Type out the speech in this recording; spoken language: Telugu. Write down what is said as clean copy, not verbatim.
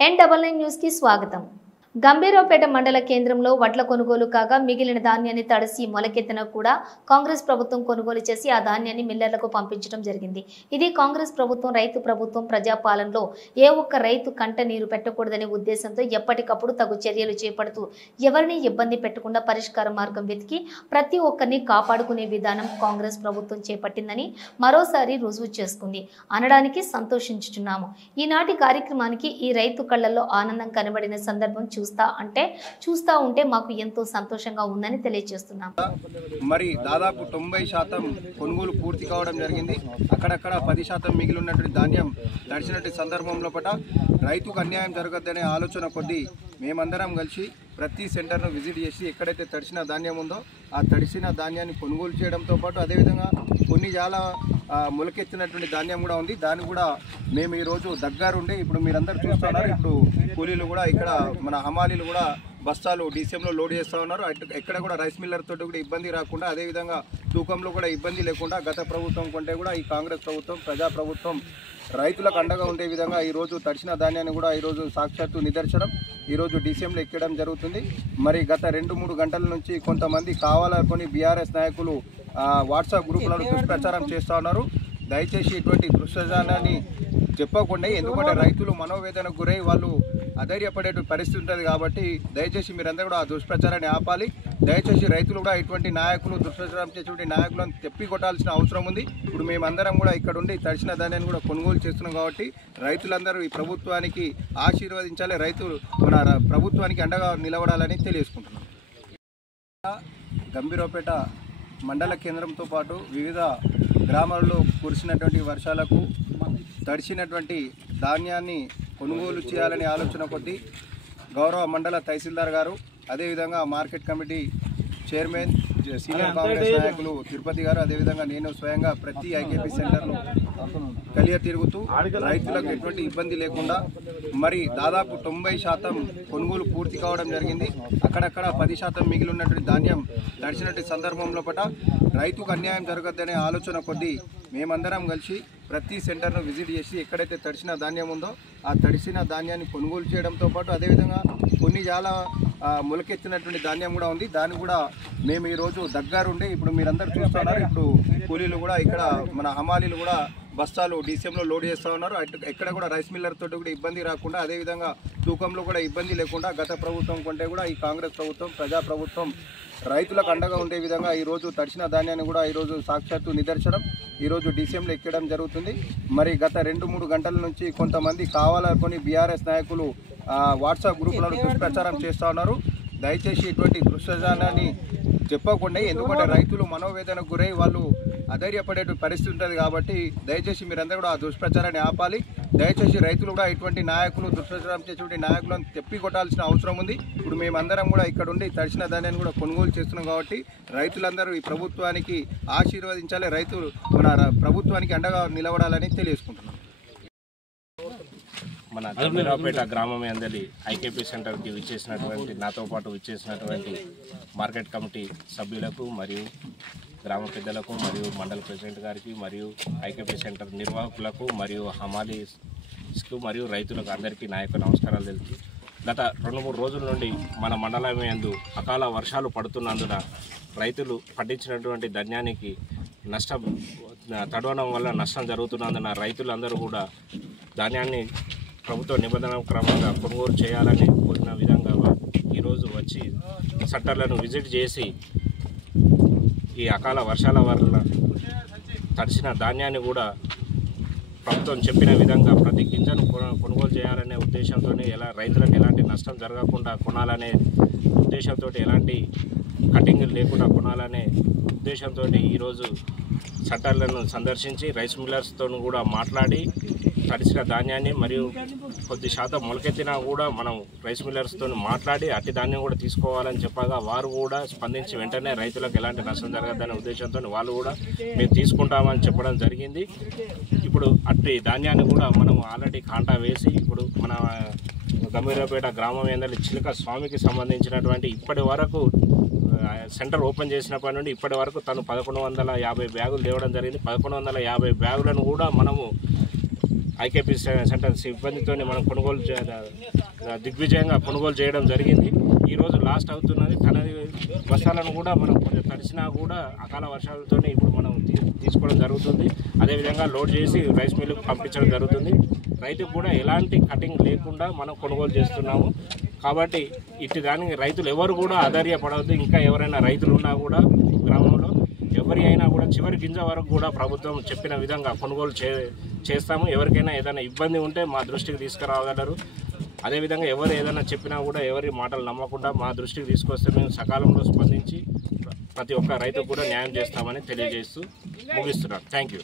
N99 న్యూస్ కి స్వాగతం. గంభీరావుపేట మండల కేంద్రంలో వడ్ల కొనుగోలు కాగా మిగిలిన ధాన్యాన్ని తడిసి మొలకెత్తిన కూడా కాంగ్రెస్ ప్రభుత్వం కొనుగోలు చేసి ఆ ధాన్యాన్ని మిల్లర్లకు పంపించడం జరిగింది. ఇది కాంగ్రెస్ ప్రభుత్వం రైతు ప్రభుత్వం ప్రజాపాలనలో ఏ ఒక్క రైతు కంట నీరు పెట్టకూడదనే ఉద్దేశంతో ఎప్పటికప్పుడు తగు చర్యలు చేపడుతూ ఎవరిని ఇబ్బంది పెట్టకుండా పరిష్కార మార్గం వెతికి ప్రతి ఒక్కరిని కాపాడుకునే విధానం కాంగ్రెస్ ప్రభుత్వం చేపట్టిందని మరోసారి రుజువు చేసుకుంది అనడానికి సంతోషించుచున్నాము. ఈనాటి కార్యక్రమానికి ఈ రైతు కళ్ళల్లో ఆనందం కనబడిన సందర్భం చూస్తా ఉంటే మాకు ఎంతో సంతోషంగా ఉందని తెలియజేస్తున్నాం. మరి దాదాపు 90% కొనుగోలు పూర్తి కావడం జరిగింది. అక్కడక్కడ 10% మిగిలి ఉన్నటువంటి ధాన్యం తడిసినటువంటి సందర్భంలో పట రైతుకు అన్యాయం జరగద్దనే ఆలోచన కొద్దీ మేమందరం కలిసి ప్రతి సెంటర్ను విజిట్ చేసి ఎక్కడైతే తడిసిన ధాన్యం ఉందో ఆ తడిసిన ధాన్యాన్ని కొనుగోలు చేయడంతో పాటు అదేవిధంగా కొన్ని చాలా మొలకెత్తినటువంటి ధాన్యం కూడా ఉంది. దాన్ని కూడా మేము ఈరోజు దగ్గరుండి ఇప్పుడు మీరందరూ చూస్తున్నారు. ఇప్పుడు కూలీలు కూడా ఇక్కడ మన హమాలీలు కూడా బస్తాలు డీసీఎంలో లోడ్ చేస్తూ ఉన్నారు. ఎక్కడ కూడా రైస్ మిల్లర్ తోటి కూడా ఇబ్బంది రాకుండా అదేవిధంగా తూకంలో కూడా ఇబ్బంది లేకుండా గత ప్రభుత్వం కంటే కూడా ఈ కాంగ్రెస్ ప్రభుత్వం ప్రజాప్రభుత్వం రైతులకు అండగా ఉండే విధంగా ఈరోజు తడిసిన ధాన్యాన్ని కూడా ఈరోజు సాక్షాత్తు నిదర్శనం ఈరోజు డీసీఎంలో ఎక్కడం జరుగుతుంది. మరి గత 2-3 గంటల నుంచి కొంతమంది కావాలనుకొని బీఆర్ఎస్ నాయకులు వాట్సాప్ గ్రూపులలో దుష్ప్రచారం చేస్తూ ఉన్నారు. దయచేసి ఇటువంటి దుష్ప్రచారాన్ని చెప్పకుండా, ఎందుకంటే రైతులు మనోవేదనకు గురై వాళ్ళు అధైర్యపడే పరిస్థితి ఉంటుంది కాబట్టి దయచేసి మీరందరూ కూడా ఆ దుష్ప్రచారాన్ని ఆపాలి. దయచేసి రైతులు కూడా ఇటువంటి నాయకులు దుష్ప్రచారం చేసేటువంటి నాయకులను తెప్పి కొట్టాల్సిన అవసరం ఉంది. ఇప్పుడు మేమందరం కూడా ఇక్కడ ఉండి తడిసిన ధాన్యాన్ని కూడా కొనుగోలు చేస్తున్నాం కాబట్టి రైతులందరూ ఈ ప్రభుత్వానికి ఆశీర్వదించాలి, రైతులు మన ప్రభుత్వానికి అండగా నిలబడాలని తెలియజేసుకుంటున్నాం. గంభీరావుపేట మండల కేంద్రంతో పాటు వివిధ గ్రామాల్లో కురిసినటువంటి వర్షాలకు తడిసినటువంటి ధాన్యాన్ని కొనుగోలు చేయాలనే ఆలోచన కొద్దీ గౌరవ మండల తహసీల్దార్ గారు అదేవిధంగా market committee chairman senior Congress నాయకులు తిరుపతి గారు అదేవిధంగా నేను స్వయంగా ప్రతి ఐకేపీ సెంటర్ను కలియ తిరుగుతూ రైతులకు ఎటువంటి ఇబ్బంది లేకుండా మరి దాదాపు 90% కొనుగోలు పూర్తి కావడం జరిగింది. అక్కడక్కడ 10% మిగిలి ఉన్నటువంటి ధాన్యం తడిసినటువంటి సందర్భంలో పట రైతుకు అన్యాయం జరగద్దనే ఆలోచన కొద్దీ మేమందరం కలిసి ప్రతి సెంటర్ను విజిట్ చేసి ఎక్కడైతే తడిసిన ధాన్యం ఉందో ఆ తడిసిన ధాన్యాన్ని కొనుగోలు చేయడంతో పాటు అదేవిధంగా కొన్ని చాలా మొలకెత్తినటువంటి ధాన్యం కూడా ఉంది. దాన్ని కూడా మేము ఈరోజు దగ్గరుండి ఇప్పుడు మీరందరూ చూస్తున్నారు. ఇప్పుడు కూలీలు కూడా ఇక్కడ మన హమాలీలు కూడా బస్తాలు డీసీఎంలో లోడ్ చేస్తూ ఉన్నారు. ఎక్కడ కూడా రైస్ మిల్లర్ తోటి కూడా ఇబ్బంది రాకుండా అదేవిధంగా తూకంలో కూడా ఇబ్బంది లేకుండా గత ప్రభుత్వం కంటే కూడా ఈ కాంగ్రెస్ ప్రభుత్వం ప్రజాప్రభుత్వం రైతులకు అండగా ఉండే విధంగా ఈరోజు తడిసిన ధాన్యాన్ని కూడా ఈరోజు సాక్షాత్తు నిదర్శనం ఈరోజు డీసీఎంలో ఎక్కడం జరుగుతుంది. మరి గత 2-3 గంటల నుంచి కొంతమంది కావాలనుకొని బీఆర్ఎస్ నాయకులు వాట్సాప్ గ్రూపులలో దుష్ప్రచారం చేస్తూ ఉన్నారు. దయచేసి ఇటువంటి దుష్ప్రచారాన్ని చెప్పకుండా, ఎందుకంటే రైతులు మనోవేదనకు గురై వాళ్ళు అధైర్యపడే పరిస్థితి ఉంటుంది కాబట్టి దయచేసి మీరందరూ కూడా ఆ దుష్ప్రచారాన్ని ఆపాలి. దయచేసి రైతులు కూడా ఇటువంటి నాయకులు దుష్ప్రచారం చేసేటువంటి నాయకులను తెప్పి కొట్టాల్సిన అవసరం ఉంది. ఇప్పుడు మేమందరం కూడా ఇక్కడ ఉండి తడిసిన ధాన్యాన్ని కూడా కొనుగోలు చేస్తున్నాం కాబట్టి రైతులందరూ ఈ ప్రభుత్వానికి ఆశీర్వదించాలి, రైతులు మన ప్రభుత్వానికి అండగా నిలబడాలని తెలియజేసుకుంటున్నాం. మన గంభీరావుపేట గ్రామం అందరి ఐకేపీ సెంటర్కి విచ్చేసినటువంటి నాతో పాటు విచ్చేసినటువంటి మార్కెట్ కమిటీ సభ్యులకు మరియు గ్రామ పెద్దలకు మరియు మండల ప్రెసిడెంట్ గారికి మరియు ఐకేపీ సెంటర్ నిర్వాహకులకు మరియు హమాలీస్కు మరియు రైతులకు అందరికీ నా యొక్క నమస్కారాలు తెలుసు. గత 2-3 రోజుల నుండి మన మండలం యందు అకాల వర్షాలు పడుతున్నందున రైతులు పండించినటువంటి ధాన్యానికి నష్టం తడవడం వల్ల నష్టం జరుగుతున్నందున రైతులందరూ కూడా ధాన్యాన్ని ప్రభుత్వ నిబంధన క్రమంగా కొనుగోలు చేయాలని కోరిన విధంగా ఈరోజు వచ్చి సెంటర్లను విజిట్ చేసి ఈ అకాల వర్షాల వల్ల తడిసిన ధాన్యాన్ని కూడా ప్రభుత్వం చెప్పిన విధంగా ప్రతి గింజను కొనుగోలు చేయాలనే ఉద్దేశంతో రైతులకు ఎలాంటి నష్టం జరగకుండా కొనాలనే ఉద్దేశంతో ఎలాంటి కటింగ్ లేకుండా కొనాలనే ఉద్దేశంతో ఈరోజు సెంటర్లను సందర్శించి రైస్ మిల్లర్స్తో కూడా మాట్లాడి తడిసిన ధాన్యాన్ని మరియు కొద్ది శాతం మొలకెత్తినా కూడా మనం రైస్ మిల్లర్స్తో మాట్లాడి అట్టి ధాన్యం కూడా తీసుకోవాలని చెప్పగా వారు కూడా స్పందించి వెంటనే రైతులకు ఎలాంటి నష్టం జరగదనే ఉద్దేశంతో వాళ్ళు కూడా మేము తీసుకుంటామని చెప్పడం జరిగింది. ఇప్పుడు అట్టి ధాన్యాన్ని కూడా మనం ఆల్రెడీ కాంటా వేసి ఇప్పుడు మన గంభీరావుపేట గ్రామం ఏందంటే చిలుక స్వామికి సంబంధించినటువంటి ఇప్పటి వరకు సెంటర్ ఓపెన్ చేసినప్పటి నుండి ఇప్పటి వరకు తను 1150 బ్యాగులు తేవడం జరిగింది. 1150 బ్యాగులను కూడా మనము ఐకేపీ సెంటర్ సిబ్బందితో మనం దిగ్విజయంగా కొనుగోలు చేయడం జరిగింది. ఈరోజు లాస్ట్ అవుతున్నది. తనది బస్తాలను కూడా మనం కొంచెం తడిసినా కూడా అకాల వర్షాలతో ఇప్పుడు మనం తీసుకోవడం జరుగుతుంది. అదేవిధంగా లోడ్ చేసి రైస్ మిల్లుకు పంపించడం జరుగుతుంది. రైతుకు కూడా ఎలాంటి కటింగ్ లేకుండా మనం కొనుగోలు చేస్తున్నాము. కాబట్టి ఇటు దానికి రైతులు ఎవరు కూడా ఆధార్యపడవద్దు. ఇంకా ఎవరైనా రైతులు ఉన్నా కూడా గ్రామంలో ఎవరి అయినా కూడా చివరి గింజ వరకు కూడా ప్రభుత్వం చెప్పిన విధంగా కొనుగోలు చేస్తాము. ఎవరికైనా ఏదైనా ఇబ్బంది ఉంటే మా దృష్టికి తీసుకురాగలరు. అదేవిధంగా ఎవరు ఏదైనా చెప్పినా కూడా ఎవరి మాటలు నమ్మకుండా మా దృష్టికి తీసుకొస్తే మేము సకాలంలో స్పందించి ప్రతి ఒక్క రైతుకు కూడా న్యాయం చేస్తామని తెలియజేస్తూ ముగిస్తున్నాను. Thank you.